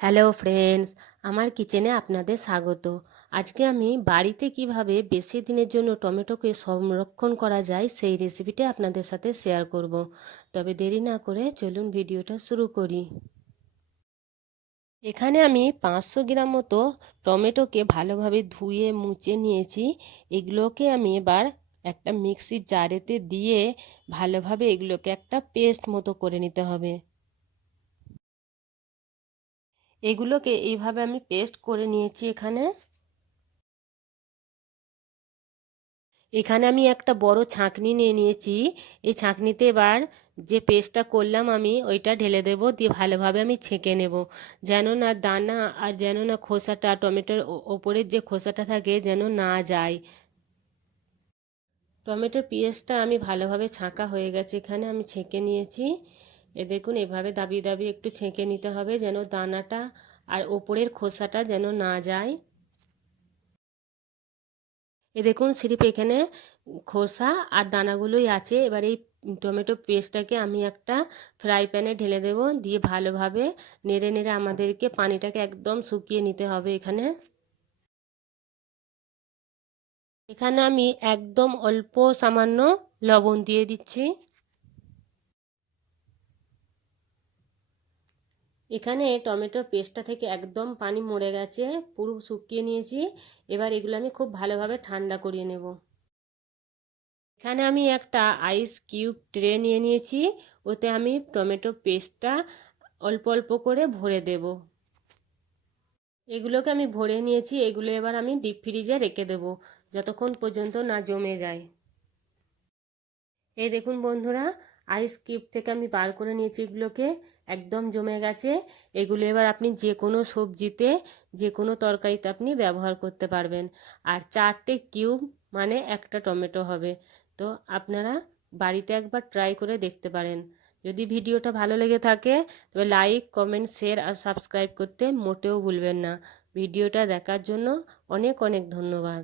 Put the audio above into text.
Hello friends, আমার কিচেনে আপনাদের স্বাগত। আজকে আমি বাড়িতে কীভাবে বেশি দিনের জন্য টমেটোকে সংরক্ষণ করা যায় সেই রেসিপিটা আপনাদের সাথে শেয়ার করব। তবে দেরি না করে চলুন ভিডিওটা শুরু করি। এখানে আমি পাঁচশো গ্রাম মতো টমেটোকে ভালোভাবে ধুয়ে মুছে নিয়েছি। এগুলোকে আমি এবার একটা মিক্সির জারেতে দিয়ে ভালোভাবে এগুলোকে একটা পেস্ট মতো করে নিতে হবে। এগুলোকে এইভাবে আমি পেস্ট করে নিয়েছি এখানে। এখানে আমি একটা বড় ছাঁকনি নিয়ে নিয়েছি। এই ছাঁকনিতে এবার যে পেস্টটা করলাম আমি, ওইটা ঢেলে দেব, দিয়ে ভালোভাবে আমি ছেঁকে নেব। যেন না দানা আর যেন না খোসাটা, টমেটোর ওপরের যে খোসাটা থাকে যেন না যায়। টমেটোর পেস্টটা আমি ভালোভাবে ছাঁকা হয়ে গেছে, এখানে আমি ছেঁকে নিয়েছি। এ দেখুন, এভাবে দাবিয়ে দাবিয়ে একটু ছেঁকে নিতে হবে যেন দানাটা আর ওপরের খোসাটা যেন না যায়। এ দেখুন, সিরিপ এখানে খোসা আর দানাগুলোই আছে। এবার এই টমেটো পেস্টটাকে আমি একটা ফ্রাই প্যানে ঢেলে দেব। দিয়ে ভালোভাবে নেড়ে নেড়ে আমাদেরকে পানিটাকে একদম শুকিয়ে নিতে হবে এখানে। এখানে আমি একদম অল্প সামান্য লবণ দিয়ে দিচ্ছি। এখানে টমেটোর পেস্টটা থেকে একদম পানি মরে গেছে, পুরো শুকিয়ে নিয়েছি। এবার এগুলো আমি খুব ভালোভাবে ঠান্ডা করিয়ে নেব। এখানে আমি একটা আইস কিউব ট্রে নিয়ে নিয়েছি, ওতে আমি টমেটো পেস্টটা অল্প অল্প করে ভরে দেব। এগুলোকে আমি ভরে নিয়েছি, এগুলো এবার আমি ডিপ ফ্রিজে রেখে দেব, যতক্ষণ পর্যন্ত না জমে যায়। এই দেখুন বন্ধুরা আইস কিউব থেকে আমি বার করে নিয়েছি এগুলোকে, একদম জমে গেছে। এগুলো এবার আপনি যে কোনো সবজিতে যে কোনো তরকারিতে আপনি ব্যবহার করতে পারবেন। আর চারটে কিউব মানে একটা টমেটো হবে। তো আপনারা বাড়িতে একবার ট্রাই করে দেখতে পারেন। যদি ভিডিওটা ভালো লেগে থাকে, তবে লাইক কমেন্ট শেয়ার আর সাবস্ক্রাইব করতে মোটেও ভুলবেন না। ভিডিওটা দেখার জন্য অনেক অনেক ধন্যবাদ।